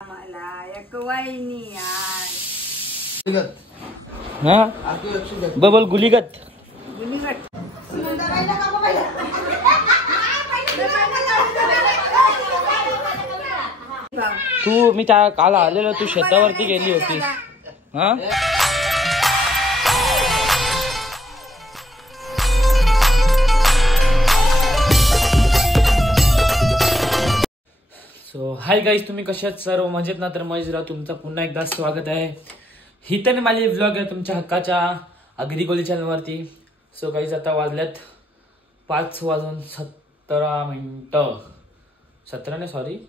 मला एक वहिनी बबल गुलीगत तू मी त्या काल आलेलो तू शेतावरती गेली होती हा. सो हाय गाईज, तुम्ही कशात सर्व मजेत ना? तर मजेत राहा. तुमचं पुन्हा एकदा स्वागत आहे. ही तर माझी व्लॉग आहे तुमच्या हक्काच्या अगदी कोली चॅनलवरती. सो गाईज आता वाजल्यात 5:17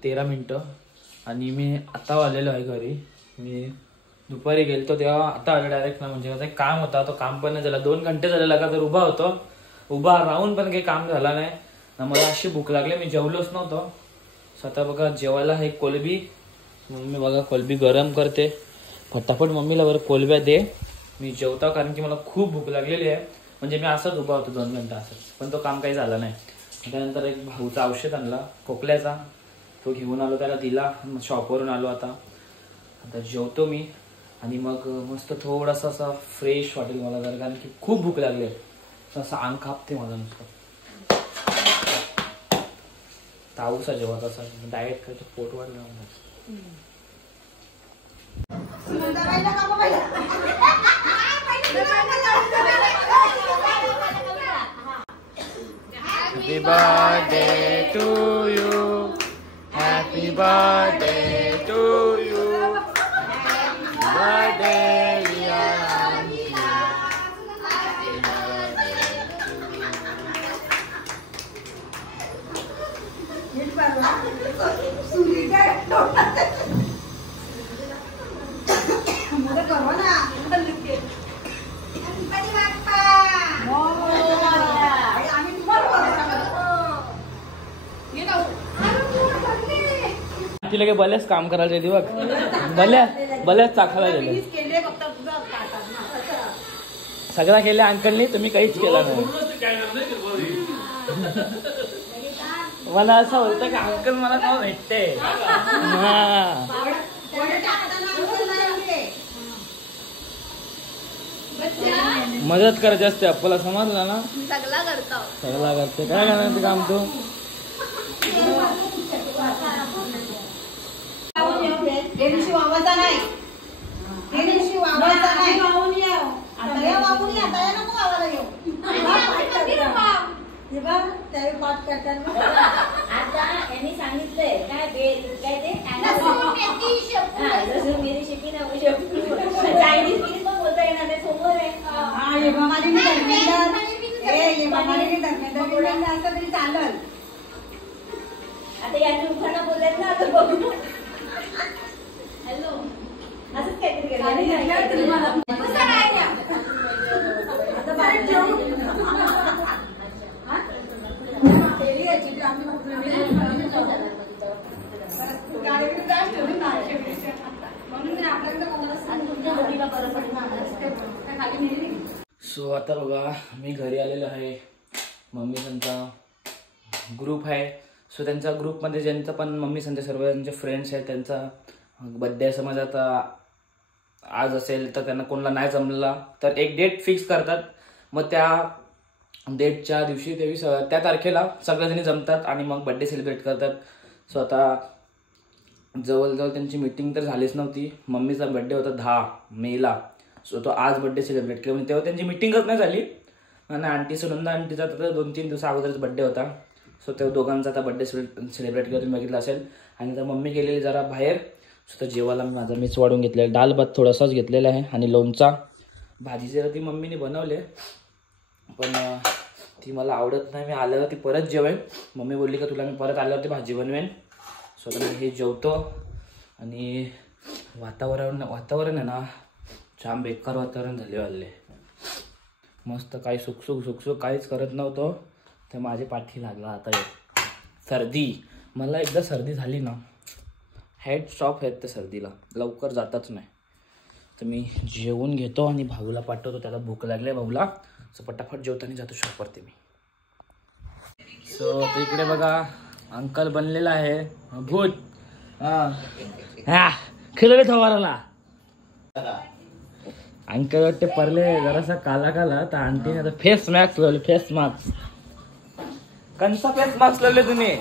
13 मिनिटं आणि मी आता आलेलो आहे घरी. मी दुपारी गेलतो तेव्हा आता आलो डायरेक्ट ना. म्हणजे आता काम होता, तो काम पण नाही झाला. 2 घंटे झाले लगातार उभा होतो. उभा राहून पण काही काम झाला नाही ना. मला अशी भूक लागली, मी जेवलोच नव्हतो. स्वतः बघा जेवायला आहे कोलबी. मम्मी बघा कोलबी गरम करते. फटाफट मम्मीला बरं कोलब्या दे, मी जेवतो. कारण की मला खूप भूक लागलेली आहे. म्हणजे मी असंच उभा होतो 2 घंटा असंच, पण तो काम काही झाला नाही. त्यानंतर एक भाऊचा औषध आणला खोकल्याचा, तो घेऊन आलो, त्याला दिला. शॉपवरून आलो. आता जेवतो मी आणि मग मस्त थोडासा असा फ्रेश वाटेल मला जरा, कारण की खूप भूक लागली आहे. असं अंग कापते मला नुसतं. ताऊसा जेवत असा डाएट करतो, पोट वाढलं. Happy birthday to you, happy birthday to you, birthday dear Antia, happy birthday to you. तिला काही बल्याच काम करायला दिली बघ, बल्याच चाखायला दिले. सगळा केल्या अंकलनी, तुम्ही काहीच केला नाही. मला असं होतं की अंकल मला का भेटते. मदत करायची असते आपल्याला, समजलं ना? सगळा करते. काय करणार ते काम तू? सांगितलंय काय चालल. आता यांनी उखाणा बोलल्यात ना, आता बघू. हॅलो, असंच काहीतरी सो आता बघा मी घरी आलेलो आहे. मम्मी त्यांचा ग्रुप आहे. सो त्यांच्या ग्रुपमध्ये ज्यांचा पण मम्मी त्यांचे सर्व त्यांचे फ्रेंड्स आहेत, त्यांचा बर्थडे समज आता आज असेल तर त्यांना कोणाला नाही जमलेला तर एक डेट फिक्स करतात. मग त्या डेटच्या दिवशी त्या तारखेला सगळ्याजणी जमतात आणि मग बर्थडे सेलिब्रेट करतात. सो आता जवळजवळ त्यांची मीटिंग तर झालीच नव्हती. मम्मीचा बर्थडे होता 10 मेला. सो तो आज बर्थडे सेलिब्रेट केला. तेव्हा त्यांची मीटिंगच नाही झाली. आणि आंटी सुनंदा आंटीचा तर 2-3 दिवस अगोदरच बर्थडे होता. सो तेव्हा दोघांचा आता बर्थडे सेलिब्रेट केला, तुम्ही बघितलं असेल. आणि तर मम्मी गेलेली जरा बाहेर. सो तर जेवायला मी माझा मीच वाढून घेतलेला, दाल भात थोडासाच घेतलेला आहे आणि लोणचा. भाजी जरा ती मम्मीने बनवले, पण ती मला आवडत नाही. मी आल्यावर ती परत जेवेन. मम्मी बोलली का तुला मी परत आल्यावरती भाजी बनवेन. सो तर हे जेवतो. आणि वातावरण आहे ना, छान बेकार वातावरण झाले. मस्त काही सुकसूक काहीच करत नव्हतो, तर माझे पाठी लागला आता सर्दी. मला एकदा सर्दी झाली ना, हेड स्टॉप आहेत त्या सर्दीला, लवकर जातच नाही. तर मी जेवून घेतो आणि भाऊला पाठवतो, त्याला भूक लागली भाऊला. सो पटापट जेवताना जातो शॉपवरती मी. सो इकडे बघा अंकल बनलेला आहे भूत. हा खेळले थवाराला अंकल वाटते परले जरासा काला काला तर आणखी आता फेस मॅक्स लावले फेस मास्क कंचा फेस मास्क लावले तुम्ही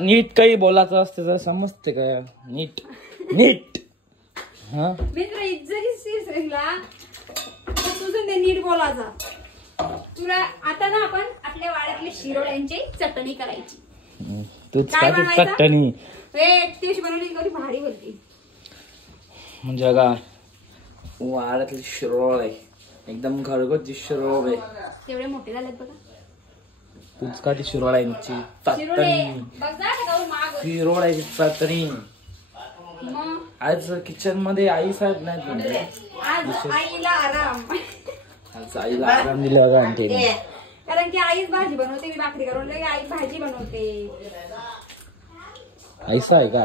नीट काही बोलायचं असते जर समजते का नीट नीट हा मित्र इज्जतीला तुझं ते नीट बोलायचं तुला आता ना आपण आपल्या वाड्यातले शिरोड्यांची चटणी करायची तूच काय का बनवायचं? चटणी एकटीच बनवली कधी भारी होती म्हणजे का वाड्यातली शिरोळ आहे एकदम घरगुती शिरोळ आहे तेवढे मोठे झालेत बघा तूच का ती शिरोळ आहे नुसती शिरोडे चटणी बघ जा का जाऊन माग शिरोळ आहे चटणी मग आज किचन मध्ये आई साहेब नाही म्हणजे आज आईला आराम आज आईला आराम दिला होता आंटीने कारण की आईच भाजी बनवते मी भाकरी करून लगे आई भाजी बनवते ऐसा आहे का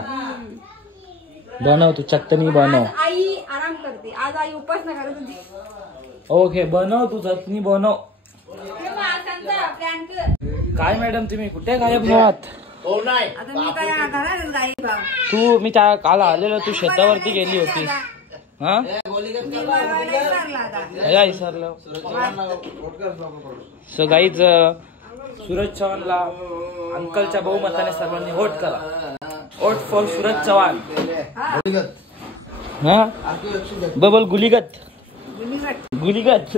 बनव तू चटणी बनव आज आई आराम करते आज आई उपासना करत होती ओके बनव तू चटणी बनव प्लॅन कर काय मॅडम तुम्ही कुठे गायब आहात आता मी काय घरात जाई बा तू मी त्या काल आलेलो तू शेतावरती गेली होती हा काय विसरलो सो गाईज सूरज चव्हाणला अंकलच्या बहुमताने सर्वांनी वोट करा वोट फॉर सूरज चव्हाण हा बबल गुलीगत गुलीगत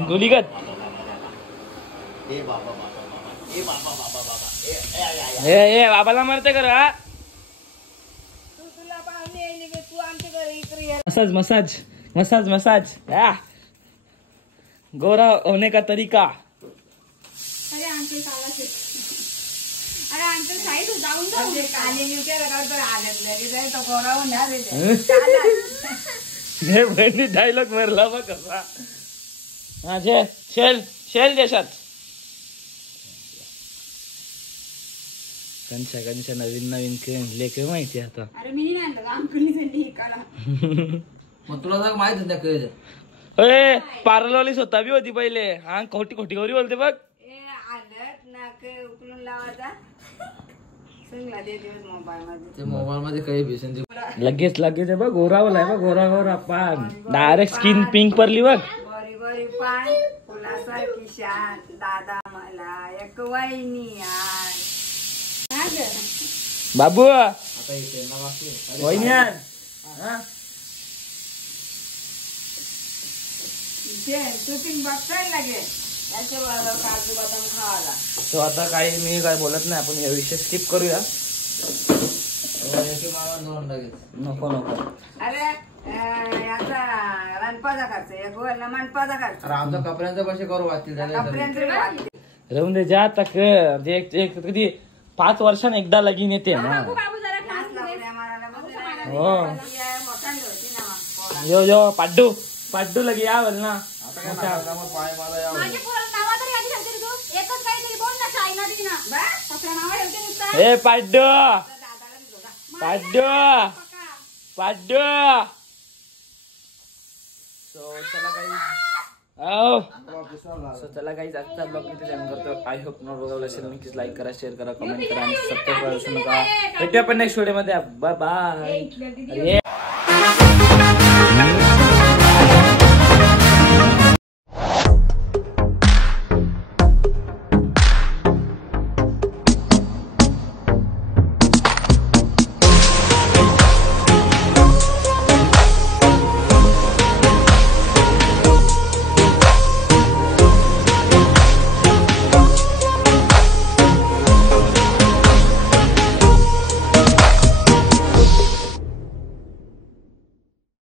गुलीगत ए बाबाला मरते कर हा मसाज मसाज मसाज मसाज गोरा होने का तरीका अरे अंकल काला अरे अंकल साईड जाऊन जाऊ काले निवते तर आले तो गोरा हे बहिणी डायलॉग मारला बघ कसा हा जे शेल शेल देशात कंचा कंचा नवीन नवीन खेळ लेख माहिती आता अरे मी नाही आणलं अंकलनी संधी इकडा मग तुला जर माहित होत्या कळलं अरे पार्लरवाली स्वतः बी होती पहिले हा खोटी खोटी गौरी बोलते बघ ए आलं नाक उकलून लावायचा संगला दे दिवस मोबाईल मध्ये ते मोबाईल मध्ये काही भेसन लगेच लगेच आहे बघ गोरावला आहे बघ गोरा गोरा पान डायरेक्ट स्किन पिंक पडली बघ गोरी गोरी पान फुलासारखी शान दादा मला एक वहिनी आण बाबू आता इथे नवासी वहिनी आण. हा? शूटिंग बघताय लागे त्याच्या बरोबर काजू बदाम खावाला तो आता काही मी काय बोलत नाही आपण या विषय स्किप करूया मला दोन लगेच नको नको अरे याचा रणपादा खर्च एक वरला मनपादा खर्च अरे आमच्या कपड्यांचा पैसे करू वाचतील झाले राहून दे जा तक एक कधी 5 वर्षांनी एकदा लगीन येते ना बाबू जरा खास लावल्या मारायला हो मोठा होती ना यो यो पाड्डू पाड्डू लगी यावल ना पाय मला यावं. माझ्या पोराला नावा तरी आधी ठेवते रे तू एकच काहीतरी बोल ना शाईना दी ना बस आपल्या नावा ठेवते नुसतं ए पाड्डू दादाला दिसो का पाड्डू पाड्डू सो चला काही आजचा ब्लॉग इथे जाऊन करतो आय होप नॉट बघावलं असेल नक्कीच लाईक करा शेअर करा कमेंट करा आणि सबस्क्राईब करा भेटूया पण नेक्स्ट व्हिडिओ मध्ये बाय बाय